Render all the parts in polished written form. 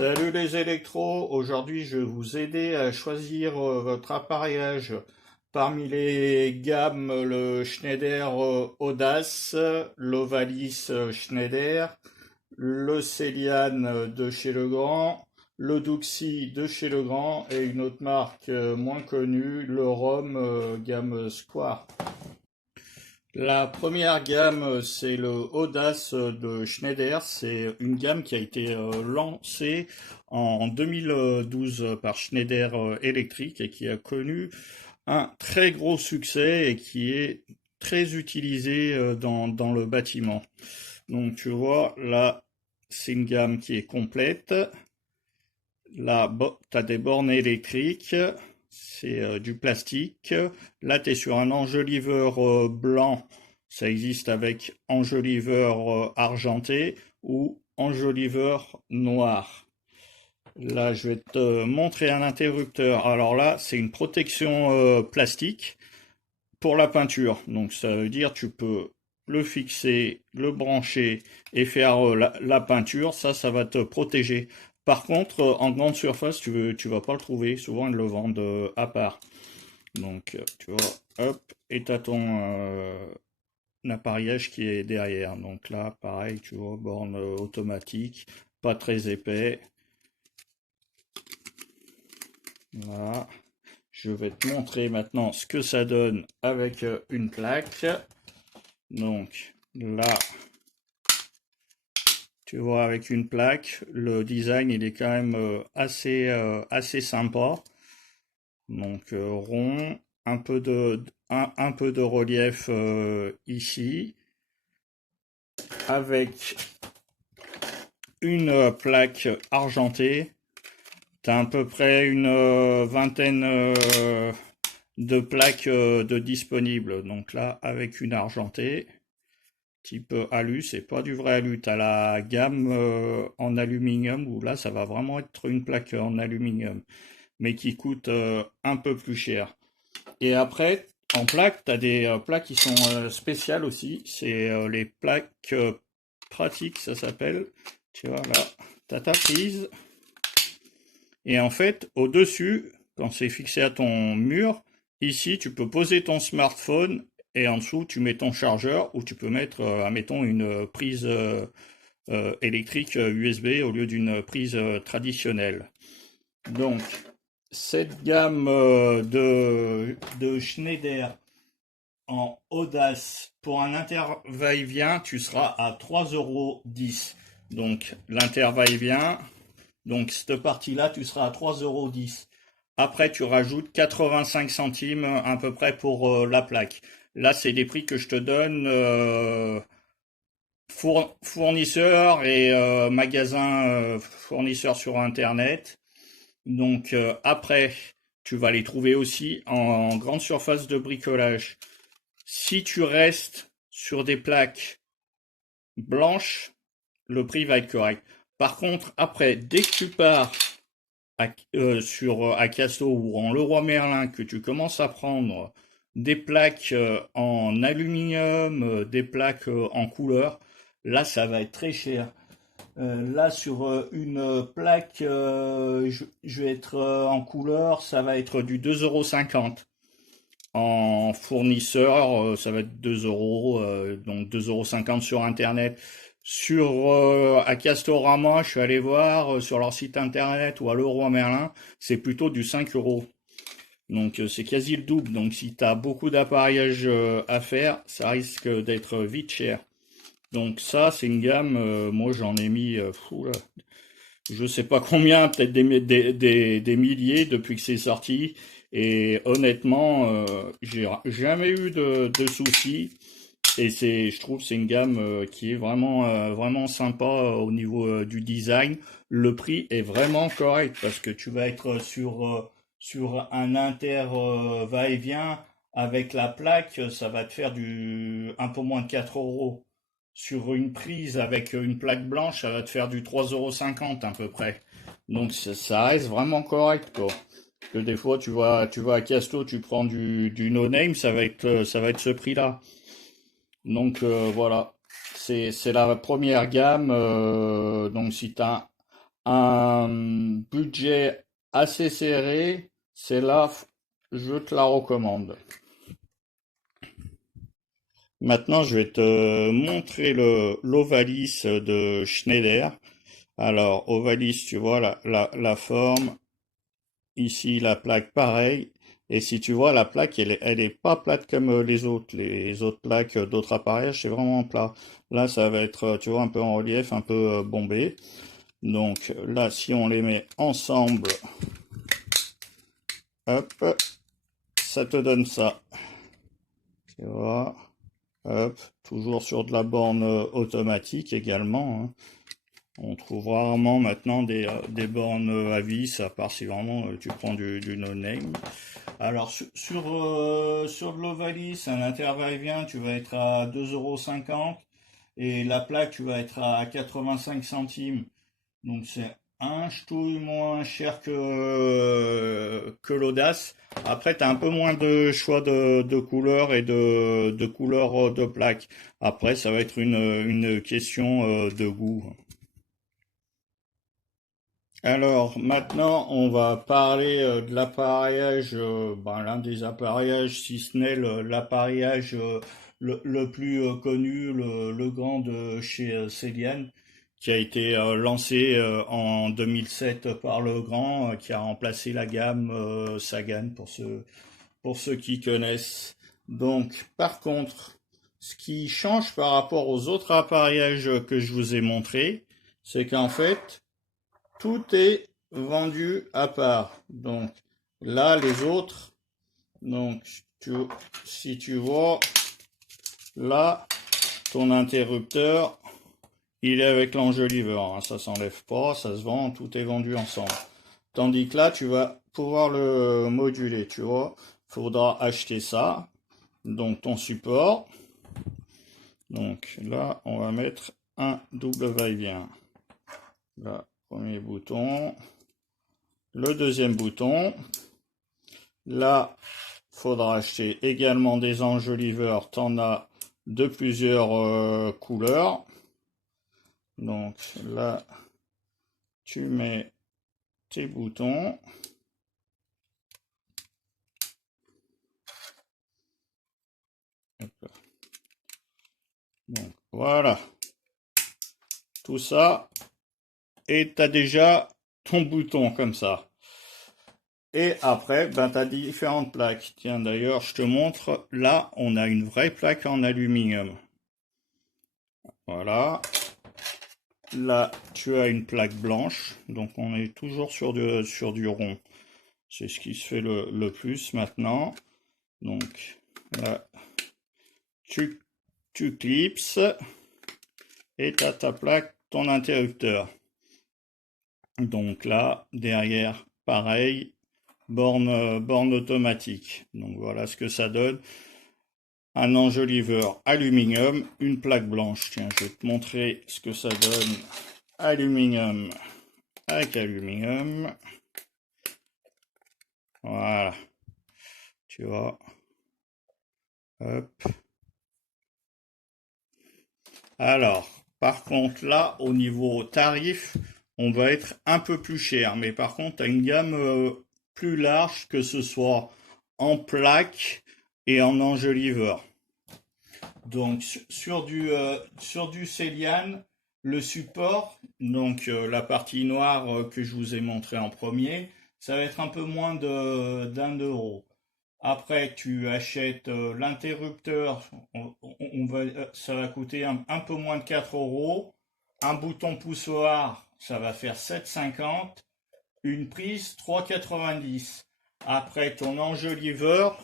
Salut les électros, aujourd'hui je vais vous aider à choisir votre appareillage parmi les gammes le Schneider Audace, l'Ovalis Schneider, le Celian de chez Legrand, le Duxi de chez Legrand et une autre marque moins connue, le ROM gamme Square. La première gamme, c'est le Audace de Schneider. C'est une gamme qui a été lancée en 2012 par Schneider Electric et qui a connu un très gros succès et qui est très utilisé dans le bâtiment. Donc tu vois, là, c'est une gamme qui est complète. Là, tu as des bornes électriques, c'est du plastique. Là, tu es sur un enjoliveur blanc. Ça existe avec enjoliveur argenté ou enjoliveur noir. Là, je vais te montrer un interrupteur. Alors là, c'est une protection plastique pour la peinture. Donc ça veut dire tu peux le fixer, le brancher et faire la peinture. Ça va te protéger. Par contre, en grande surface, tu vas pas le trouver. Souvent, ils le vendent à part. Donc, tu vois, hop, et tu as ton appareillage qui est derrière. Donc là, pareil, tu vois, borne automatique, pas très épais. Voilà. Je vais te montrer maintenant ce que ça donne avec une plaque. Donc là, tu vois, avec une plaque, le design il est quand même assez sympa. Donc rond, un peu de relief ici, avec une plaque argentée. Tu as à peu près une vingtaine de plaques de disponibles. Donc là, avec une argentée, type alu, c'est pas du vrai alu. Tu as la gamme en aluminium, où là, ça va vraiment être une plaque en aluminium, mais qui coûte un peu plus cher. Et après, en plaques, tu as des plaques qui sont spéciales aussi. C'est les plaques pratiques, ça s'appelle. Tu vois, là, tu as ta prise. Et en fait, au-dessus, quand c'est fixé à ton mur, ici, tu peux poser ton smartphone et en dessous, tu mets ton chargeur ou tu peux mettre, admettons, une prise électrique USB au lieu d'une prise traditionnelle. Donc, cette gamme de Schneider en Audace, pour un inter-va-et-vient, tu seras à 3,10 €. Donc, l'inter-va-et-vient, donc cette partie-là, tu seras à 3,10 €. Après, tu rajoutes 85 centimes à peu près pour la plaque. Là, c'est des prix que je te donne fournisseurs et magasins fournisseurs sur Internet. Donc après, tu vas les trouver aussi en grande surface de bricolage. Si tu restes sur des plaques blanches, le prix va être correct. Par contre, après, dès que tu pars sur Acasto ou en Leroy Merlin, que tu commences à prendre des plaques en aluminium, des plaques en couleur, là, ça va être très cher. Là, sur une plaque, je vais être en couleur, ça va être du 2,50 €. En fournisseur, ça va être 2 euros, donc 2,50 € sur Internet. Sur à Castorama, je suis allé voir sur leur site internet ou à Leroy Merlin, c'est plutôt du 5 euros. Donc c'est quasi le double. Donc si tu as beaucoup d'appareillage à faire, ça risque d'être vite cher. Donc ça, c'est une gamme, moi j'en ai mis, je sais pas combien, peut-être des milliers depuis que c'est sorti. Et honnêtement, j'ai jamais eu de soucis. Et je trouve, c'est une gamme qui est vraiment sympa au niveau du design. Le prix est vraiment correct parce que tu vas être sur un inter va-et-vient avec la plaque, ça va te faire un peu moins de 4 euros. Sur une prise avec une plaque blanche, ça va te faire du 3,50 € à peu près. Donc ça reste vraiment correct, quoi. Que des fois tu vas à Casto, tu prends du no name, ça va être ce prix-là. Donc voilà, c'est la première gamme. Donc si tu as un budget assez serré, celle-là, je te la recommande. Maintenant, je vais te montrer le l'Ovalis de Schneider. Alors, Ovalis, tu vois la forme. Ici, la plaque, pareil. Et si tu vois, la plaque, elle est pas plate comme les autres. Les autres plaques d'autres appareils, c'est vraiment plat. Là, ça va être, tu vois, un peu en relief, un peu bombé. Donc là, si on les met ensemble, hop, ça te donne ça. Tu vois, hop, toujours sur de la borne automatique également, hein. On trouve rarement maintenant des bornes à vis, à part si vraiment tu prends du no-name. Alors sur de l'Ovalis, un interva-et-vient, tu vas être à 2,50 € et la plaque, tu vas être à 85 centimes. Donc c'est un ch'touille moins cher que l'Audace. Après, tu as un peu moins de choix de couleurs et de couleurs de plaques. Après, ça va être une question de goût. Alors maintenant, on va parler de l'appareillage, l'un des appareillages, si ce n'est l'appareillage le plus connu, le grand de chez Celian, qui a été lancé en 2007 par le grand, qui a remplacé la gamme Sagan pour ceux qui connaissent. Donc, par contre, ce qui change par rapport aux autres appareillages que je vous ai montrés, c'est qu'en fait, tout est vendu à part. Donc là, les autres, donc si tu vois, là, ton interrupteur, il est avec l'enjoliveur, hein, ça s'enlève pas, ça se vend, tout est vendu ensemble. Tandis que là, tu vas pouvoir le moduler, tu vois. Faudra acheter ça, donc ton support. Donc là, on va mettre un double va-et-vient. Là, premier bouton. Le deuxième bouton. Là, faudra acheter également des enjoliveurs. T'en as de plusieurs couleurs. Donc là, tu mets tes boutons. Donc voilà, tout ça. Et tu as déjà ton bouton comme ça. Et après, ben, tu as différentes plaques. Tiens, d'ailleurs, je te montre. Là, on a une vraie plaque en aluminium. Voilà. Là, tu as une plaque blanche. Donc, on est toujours sur du rond. C'est ce qui se fait le plus maintenant. Donc, là, tu clipses et tu as ta plaque, ton interrupteur. Donc là, derrière, pareil, borne automatique. Donc voilà ce que ça donne. Un enjoliveur aluminium, une plaque blanche. Tiens, je vais te montrer ce que ça donne. Aluminium avec aluminium. Voilà. Tu vois. Hop. Alors, par contre, là, au niveau tarif, on va être un peu plus cher. Mais par contre, tu as une gamme plus large, que ce soit en plaque et en enjoliveur. Donc sur du Celian, le support, donc la partie noire que je vous ai montré en premier, ça va être un peu moins d'1 €. Après, tu achètes l'interrupteur, ça va coûter un peu moins de 4 €. Un bouton poussoir, ça va faire 7,50. Une prise, 3,90. Après, ton enjoliveur,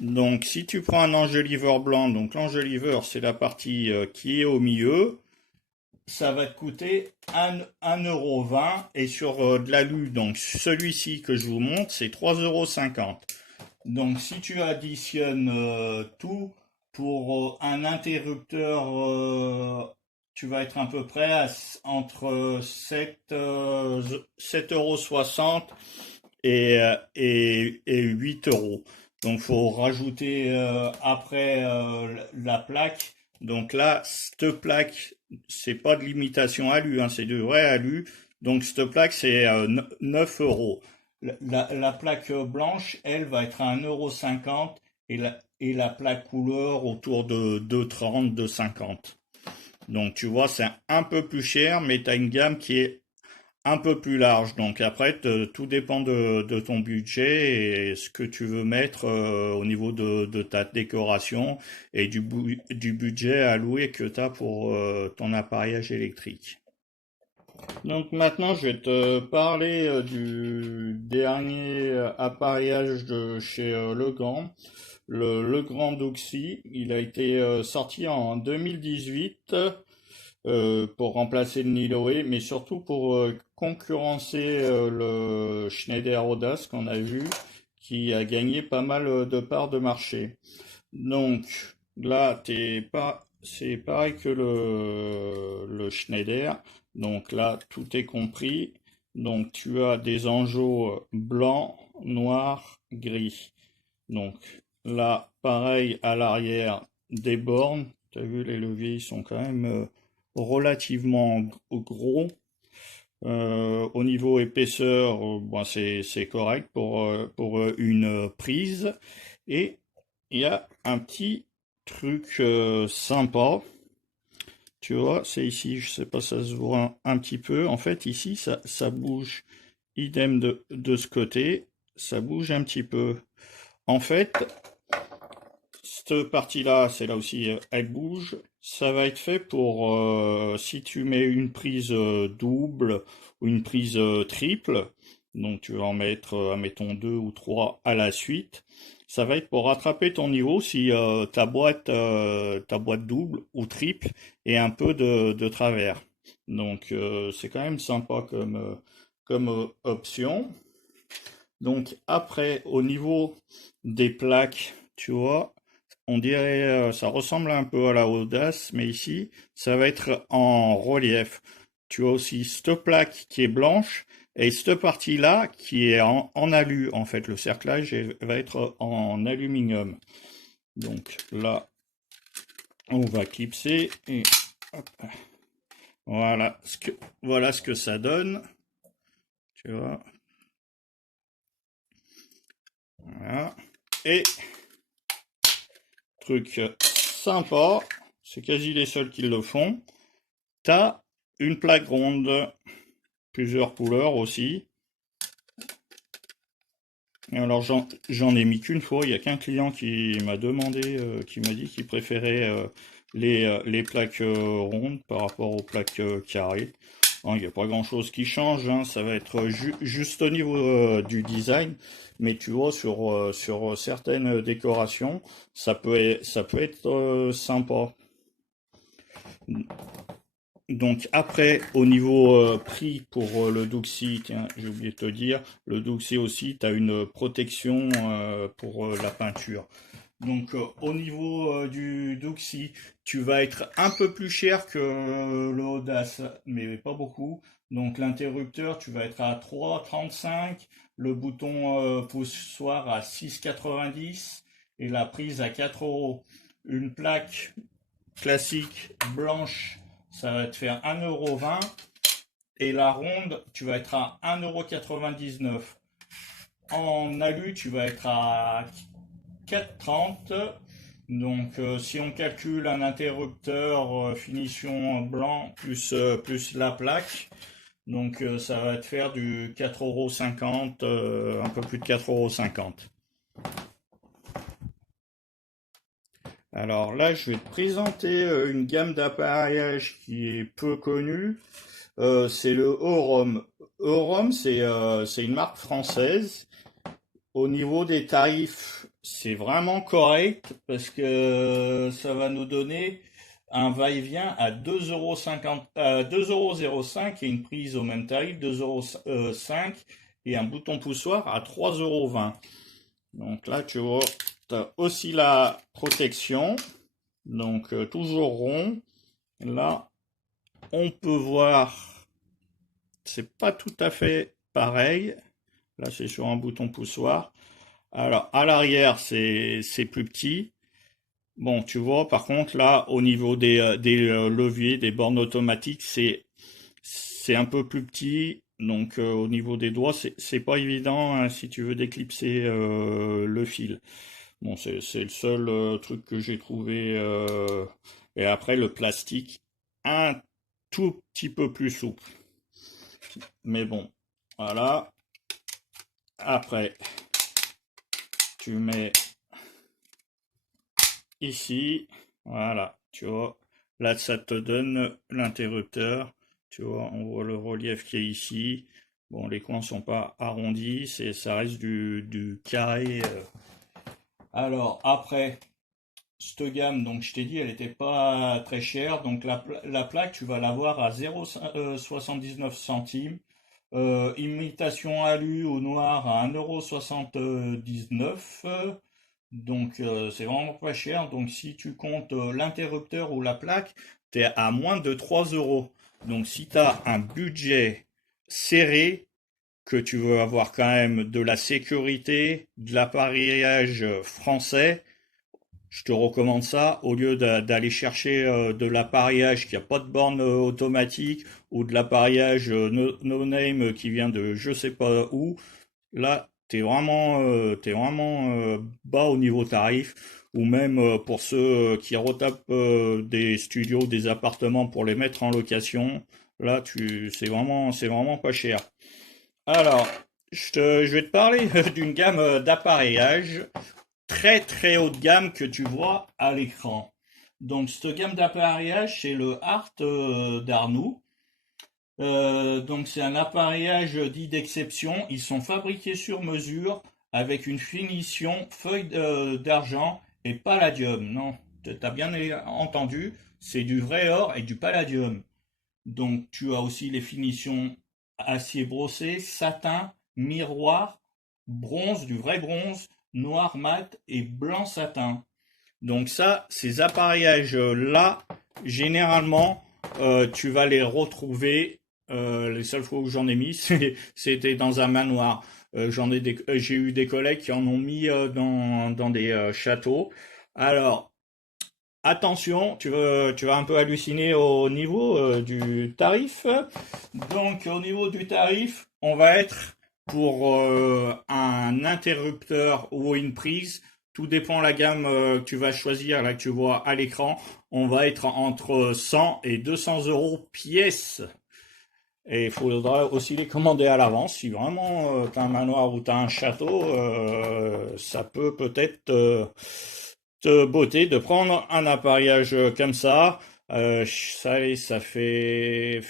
donc, si tu prends un enjoliveur blanc, donc l'enjoliveur, c'est la partie qui est au milieu, ça va te coûter 1,20 € et sur de l'alu, donc celui-ci que je vous montre, c'est 3,50 €. Donc, si tu additionnes tout pour un interrupteur, tu vas être à peu près entre 7,60 € et 8 €. Donc, faut rajouter après la plaque. Donc là, cette plaque, c'est pas de l'imitation alu, hein, c'est de vrai alu. Donc cette plaque, c'est 9 euros. La plaque blanche, elle, va être à 1,50 € et la plaque couleur autour de 2,30, 2,50. Donc tu vois, c'est un peu plus cher, mais tu as une gamme qui est un peu plus large. Donc après, tout dépend de ton budget et ce que tu veux mettre au niveau de ta décoration et du budget alloué que tu as pour ton appareillage électrique. Donc maintenant, je vais te parler du dernier appareillage de chez Legrand, le Legrand Doxy. Il a été sorti en 2018 pour remplacer le Niloé, mais surtout pour concurrencer le Schneider Audace qu'on a vu, qui a gagné pas mal de parts de marché. Donc là, c'est pareil que le Schneider. Donc là, tout est compris. Donc tu as des enjeux blanc, noir, gris. Donc là, pareil à l'arrière des bornes. Tu as vu, les leviers, ils sont quand même relativement gros. Au niveau épaisseur, bon, c'est correct pour une prise. Et il y a un petit truc sympa. Tu vois, c'est ici, je sais pas, ça se voit un petit peu. En fait, ici, ça bouge. Idem de ce côté, ça bouge un petit peu. En fait, cette partie-là, c'est là aussi, elle bouge. Ça va être fait pour si tu mets une prise double ou une prise triple. Donc tu vas en mettre, admettons, deux ou trois à la suite. Ça va être pour rattraper ton niveau si ta boîte double ou triple est un peu de travers. Donc c'est quand même sympa comme option. Donc après, au niveau des plaques, tu vois, on dirait, ça ressemble un peu à la Audace, mais ici, ça va être en relief. Tu as aussi cette plaque qui est blanche et cette partie-là qui est en alu. En fait, le cerclage va être en aluminium. Donc là, on va clipser et hop, voilà ce que ça donne. Tu vois, voilà. Et truc sympa, c'est quasi les seuls qui le font. T'as une plaque ronde, plusieurs couleurs aussi. Alors j'en ai mis qu'une fois, il n'y a qu'un client qui m'a demandé, qui m'a dit qu'il préférait les plaques rondes par rapport aux plaques carrées. Il n'y a pas grand-chose qui change, hein, ça va être juste au niveau du design, mais tu vois, sur certaines décorations, ça peut être sympa. Donc après, au niveau prix pour le Duxi, tiens, j'ai oublié de te dire, le Duxi aussi, tu as une protection pour la peinture. Donc au niveau du Duxi, tu vas être un peu plus cher que le Audace, mais pas beaucoup. Donc l'interrupteur, tu vas être à 3,35, le bouton poussoir à 6,90 et la prise à 4 euros. Une plaque classique blanche, ça va te faire 1,20 € et la ronde, tu vas être à 1,99 €. En alu, tu vas être à 4,30 €. Donc si on calcule un interrupteur finition blanc plus la plaque, donc ça va te faire du 4,50 €, un peu plus de 4,50 €. Alors là, je vais te présenter une gamme d'appareillages qui est peu connue. C'est le Orom. Orom, c'est une marque française. Au niveau des tarifs, c'est vraiment correct parce que ça va nous donner un va-et-vient à 2,50 €, 2,05 € et une prise au même tarif, 2,05 € et un bouton poussoir à 3,20 €. Donc là, tu vois, tu as aussi la protection, donc toujours rond. Là, on peut voir, c'est pas tout à fait pareil. Là, c'est sur un bouton poussoir. Alors, à l'arrière, c'est plus petit. Bon, tu vois, par contre, là, au niveau des leviers, des bornes automatiques, c'est c'est un peu plus petit, donc au niveau des doigts, c'est pas évident hein, si tu veux déclipser le fil. Bon, c'est le seul truc que j'ai trouvé. Et après, le plastique, un tout petit peu plus souple. Mais bon, voilà. Après, tu mets ici, voilà, tu vois. Là, ça te donne l'interrupteur. Tu vois, on voit le relief qui est ici. Bon, les coins sont pas arrondis, ça reste du carré. Alors, après, cette gamme, donc je t'ai dit, elle n'était pas très chère. Donc la plaque, tu vas l'avoir à 0,79 centimes. Imitation alu au noir à 1,79 €. Donc c'est vraiment pas cher. Donc si tu comptes l'interrupteur ou la plaque, tu es à moins de 3 euros. Donc si tu as un budget serré, que tu veux avoir quand même de la sécurité, de l'appareillage français, je te recommande ça au lieu d'aller chercher de l'appareillage qui a pas de borne automatique ou de l'appareillage no name qui vient de je sais pas où. Là, t'es vraiment bas au niveau tarif, ou même pour ceux qui retapent des studios, des appartements pour les mettre en location. Là, c'est vraiment pas cher. Alors, je vais te parler d'une gamme d'appareillage très très haut de gamme que tu vois à l'écran. Donc, cette gamme d'appareillage, c'est le Art d'Arnoux. Donc c'est un appareillage dit d'exception. Ils sont fabriqués sur mesure avec une finition feuille d'argent et palladium. Non, t'as bien entendu, c'est du vrai or et du palladium. Donc tu as aussi les finitions acier brossé, satin, miroir, bronze, du vrai bronze, noir mat et blanc satin. Donc ça, ces appareillages-là, généralement, tu vas les retrouver. Les seules fois où j'en ai mis, c'était dans un manoir. J'ai eu des collègues qui en ont mis dans des châteaux. Alors, attention, tu vas un peu halluciner au niveau du tarif. Donc, au niveau du tarif, on va être pour un interrupteur ou une prise. Tout dépend de la gamme que tu vas choisir, là que tu vois à l'écran. On va être entre 100 et 200 euros pièce. Et il faudra aussi les commander à l'avance. Si vraiment tu as un manoir ou tu as un château, ça peut peut-être te botter de prendre un appareillage comme ça. Ça fait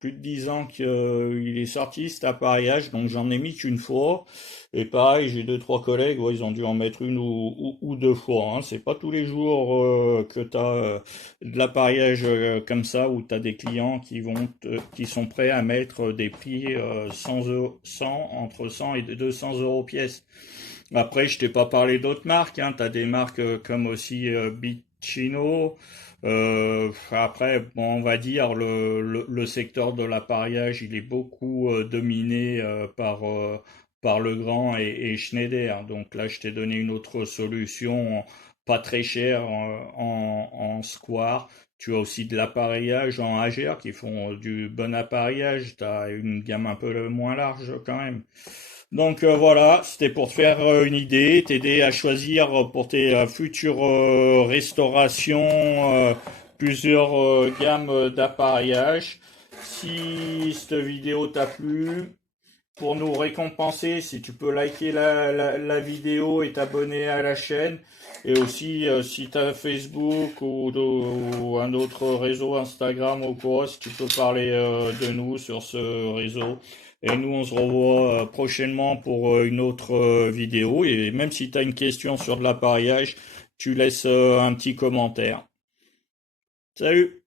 plus de 10 ans qu'il est sorti cet appareillage, donc j'en ai mis qu'une fois. Et pareil, j'ai deux, trois collègues, ouais, ils ont dû en mettre une ou deux fois. Hein. C'est pas tous les jours que tu as de l'appareillage comme ça, où tu as des clients qui sont prêts à mettre des prix 100, entre 100 et 200 euros pièce. Après, je t'ai pas parlé d'autres marques, hein. Tu as des marques comme aussi Bichino. Après, bon, on va dire le secteur de l'appareillage, il est beaucoup dominé par Legrand et Schneider. Donc là, je t'ai donné une autre solution pas très chère en Square. Tu as aussi de l'appareillage en AGR qui font du bon appareillage. Tu as une gamme un peu moins large quand même. Donc voilà, c'était pour te faire une idée, t'aider à choisir pour tes futures restaurations plusieurs gammes d'appareillage. Si cette vidéo t'a plu, pour nous récompenser, si tu peux liker la vidéo et t'abonner à la chaîne. Et aussi, si tu as Facebook ou un autre réseau, Instagram ou quoi, si tu peux parler de nous sur ce réseau. Et nous, on se revoit prochainement pour une autre vidéo. Et même si tu as une question sur de l'appareillage, tu laisses un petit commentaire. Salut!